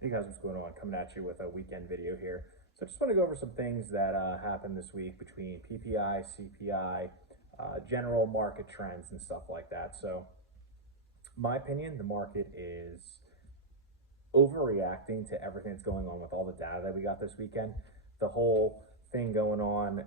Hey guys, what's going on? Coming at you with a weekend video here. So I just want to go over some things that happened this week between PPI, CPI, general market trends and stuff like that. So my opinion, the market is overreacting to everything that's going on with all the data that we got this weekend. The whole thing going on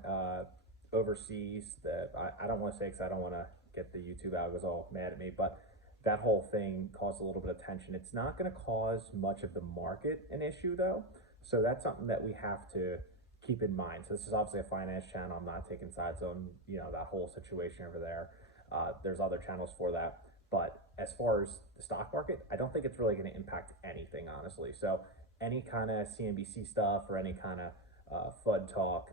overseas that I don't want to say because I don't want to get the YouTube algos all mad at me, but that whole thing caused a little bit of tension. It's not going to cause much of the market an issue though. So that's something that we have to keep in mind. So this is obviously a finance channel. I'm not taking sides on, that whole situation over there. There's other channels for that. But as far as the stock market, I don't think it's really going to impact anything, honestly. So any kind of CNBC stuff or any kind of FUD talk,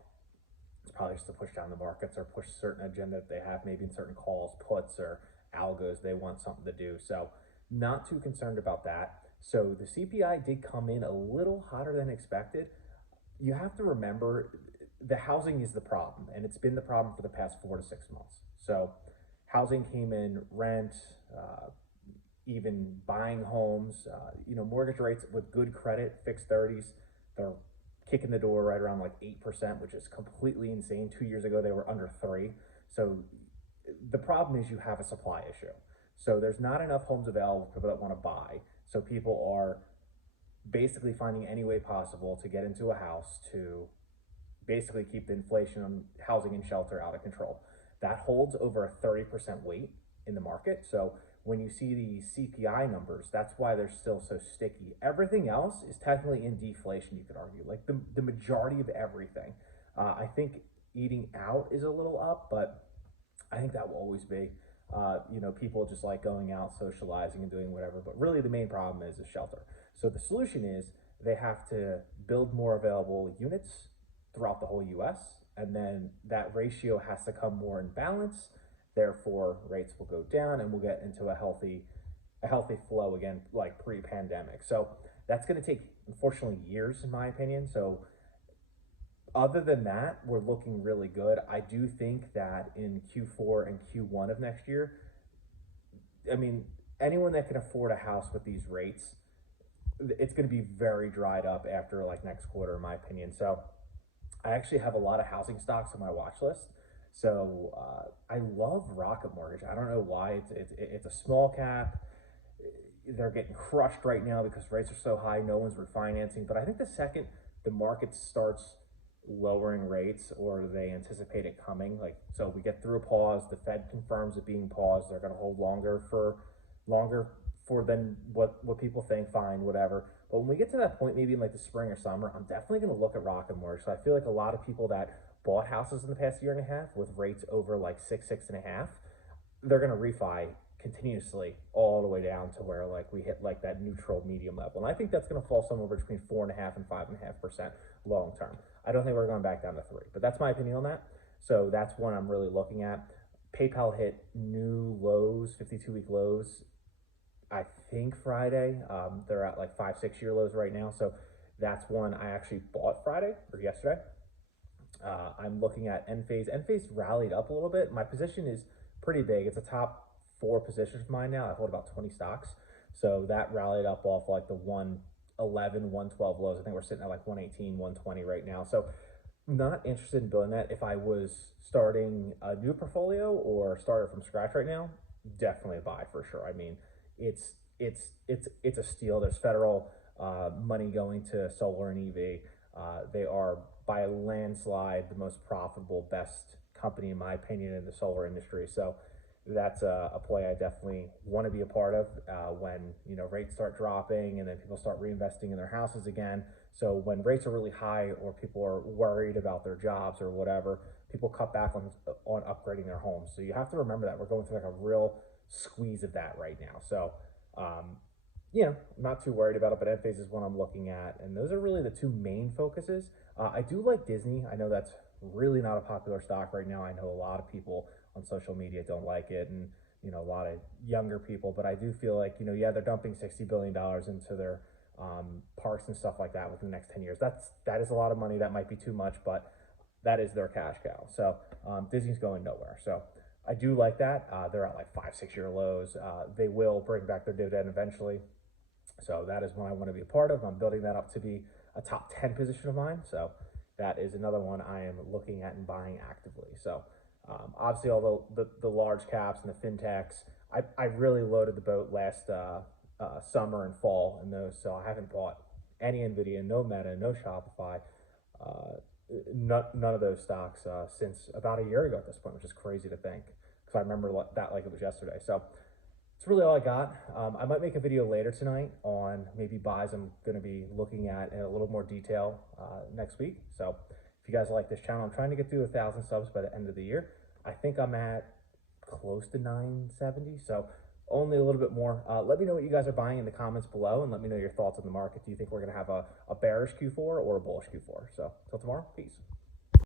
it's probably just to push down the markets or push a certain agenda that they have, maybe in certain calls, puts, or algos they want something to do. So not too concerned about that. So the CPI did come in a little hotter than expected. You have to remember the housing is the problem, and it's been the problem for the past 4 to 6 months. So housing came in, rent, even buying homes, mortgage rates with good credit, fixed 30s, they're kicking the door right around like 8%, which is completely insane. 2 years ago, they were under 3. So the problem is you have a supply issue. So there's not enough homes available for people that want to buy. So people are basically finding any way possible to get into a house to basically keep the inflation on housing and shelter out of control. That holds over a 30% weight in the market. So when you see the CPI numbers, that's why they're still so sticky. Everything else is technically in deflation, you could argue, like the majority of everything. I think eating out is a little up, but I think that will always be. People just like going out, socializing, and doing whatever. But really, the main problem is shelter. So the solution is they have to build more available units throughout the whole U.S., and then that ratio has to come more in balance. Therefore, rates will go down, and we'll get into a healthy flow again, like pre-pandemic. So that's going to take, unfortunately, years, in my opinion. So other than that, we're looking really good. I do think that in Q4 and Q1 of next year, I mean, anyone that can afford a house with these rates, it's going to be very dried up after like next quarter, in my opinion. So I actually have a lot of housing stocks on my watch list. So I love Rocket Mortgage. I don't know why. It's a small cap. They're getting crushed right now because rates are so high. No one's refinancing. But I think the second the market starts lowering rates or they anticipate it coming, like so we get through a pause, the Fed confirms it being paused, they're going to hold longer for than what people think, fine, whatever. But when we get to that point, maybe in like the spring or summer, I'm definitely going to look at Rocket Mortgage. So I feel like a lot of people that bought houses in the past year and a half with rates over like 6.5, they're going to refi continuously all the way down to where like we hit like that neutral medium level. And I think that's going to fall somewhere between 4.5 and 5.5% long term. I don't think we're going back down to 3, but that's my opinion on that. So that's one I'm really looking at. PayPal hit new lows, 52-week lows, I think Friday. They're at like 5, 6 year lows right now. So that's one I actually bought Friday or yesterday. I'm looking at Enphase. Enphase rallied up a little bit. My position is pretty big. It's a top 4 position of mine now. I hold about 20 stocks. So that rallied up off like the 111, 112 lows. I think we're sitting at like 118, 120 right now. So not interested in building that. If I was starting a new portfolio or started from scratch right now, definitely a buy for sure. I mean, it's a steal. There's federal money going to solar and EV. They are by a landslide the most profitable, best company in my opinion in the solar industry. So that's a play I definitely want to be a part of when rates start dropping and then people start reinvesting in their houses again. So when rates are really high or people are worried about their jobs or whatever, people cut back on upgrading their homes. So you have to remember that we're going through like a real squeeze of that right now. So um, I'm not too worried about it, but Enphase is one I'm looking at, and those are really the two main focuses. I do like Disney. I know that's really not a popular stock right now. I know a lot of people on social media don't like it, and a lot of younger people. But I do feel like yeah, they're dumping $60 billion into their parks and stuff like that within the next 10 years. That is a lot of money. That might be too much, but that is their cash cow. So Disney's going nowhere. So I do like that. They're at like 5, 6 year lows. They will bring back their dividend eventually. So that is one I want to be a part of. I'm building that up to be a top 10 position of mine. So that is another one I am looking at and buying actively. So obviously all the large caps and the fintechs, I really loaded the boat last summer and fall in those. So I haven't bought any NVIDIA, no Meta, no Shopify, none of those stocks since about a year ago at this point, which is crazy to think because I remember that like it was yesterday. So that's really all I got. I might make a video later tonight on maybe buys I'm going to be looking at in a little more detail next week. So if you guys like this channel, I'm trying to get to 1,000 subs by the end of the year. I think I'm at close to 970, so only a little bit more. Let me know what you guys are buying in the comments below, and let me know your thoughts on the market. Do you think we're going to have a bearish Q4 or a bullish Q4? So till tomorrow, peace.